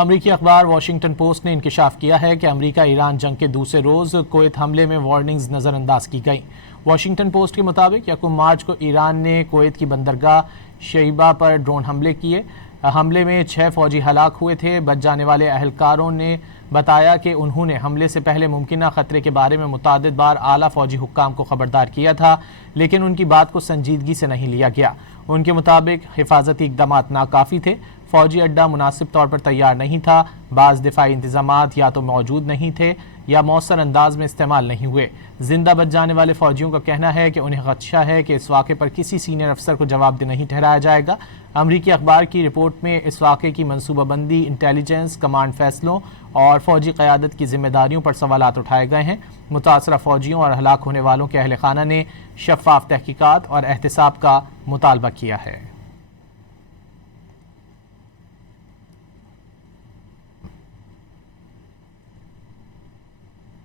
امریکی اخبار Washington post نے انکشاف کیا ہے کہ امریکہ ایران جنگ کے دوسرے روز کویت حملے میں وارننگز نظر انداز کی گئیں۔ واشنگٹن پوسٹ کے مطابق 1 مارچ کو ایران نے کویت کی بندرگاہ شیبہ پر ڈرون حملے کیے۔ حملے میں 6 فوجی ہلاک ہوئے تھے۔ بچ جانے والے اہلکاروں نے بتایا کہ انہوں نے حملے سے پہلے ممکنہ خطرے کے بارے میں متعدد بار اعلیٰ فوجی حکام کو خبردار کیا تھا، لیکن ان کی بات کو سنجیدگی سے نہیں لیا گیا۔ ان کے مطابق حفاظتی اقدامات ناکافی تھے، فوجی اڈہ مناسب طور پر تیار نہیں تھا، بعض دفاعی انتظامات یا تو موجود نہیں تھے یا مؤثر انداز میں استعمال نہیں ہوئے۔ زندہ بچ جانے والے فوجیوں کا کہنا ہے کہ انہیں خدشہ ہے کہ اس واقعے پر کسی سینئر افسر کو جواب دہ نہیں ٹھہرایا جائے گا۔ امریکی اخبار کی رپورٹ میں اس واقعے کی منصوبہ بندی، انٹیلیجنس، کمانڈ فیصلوں اور فوجی قیادت کی ذمہ داریوں پر سوالات اٹھائے گئے ہیں۔ متاثرہ فوجیوں اور ہلاک ہونے والوں کے اہل خانہ نے شفاف تحقیقات اور احتساب کا مطالبہ کیا ہے۔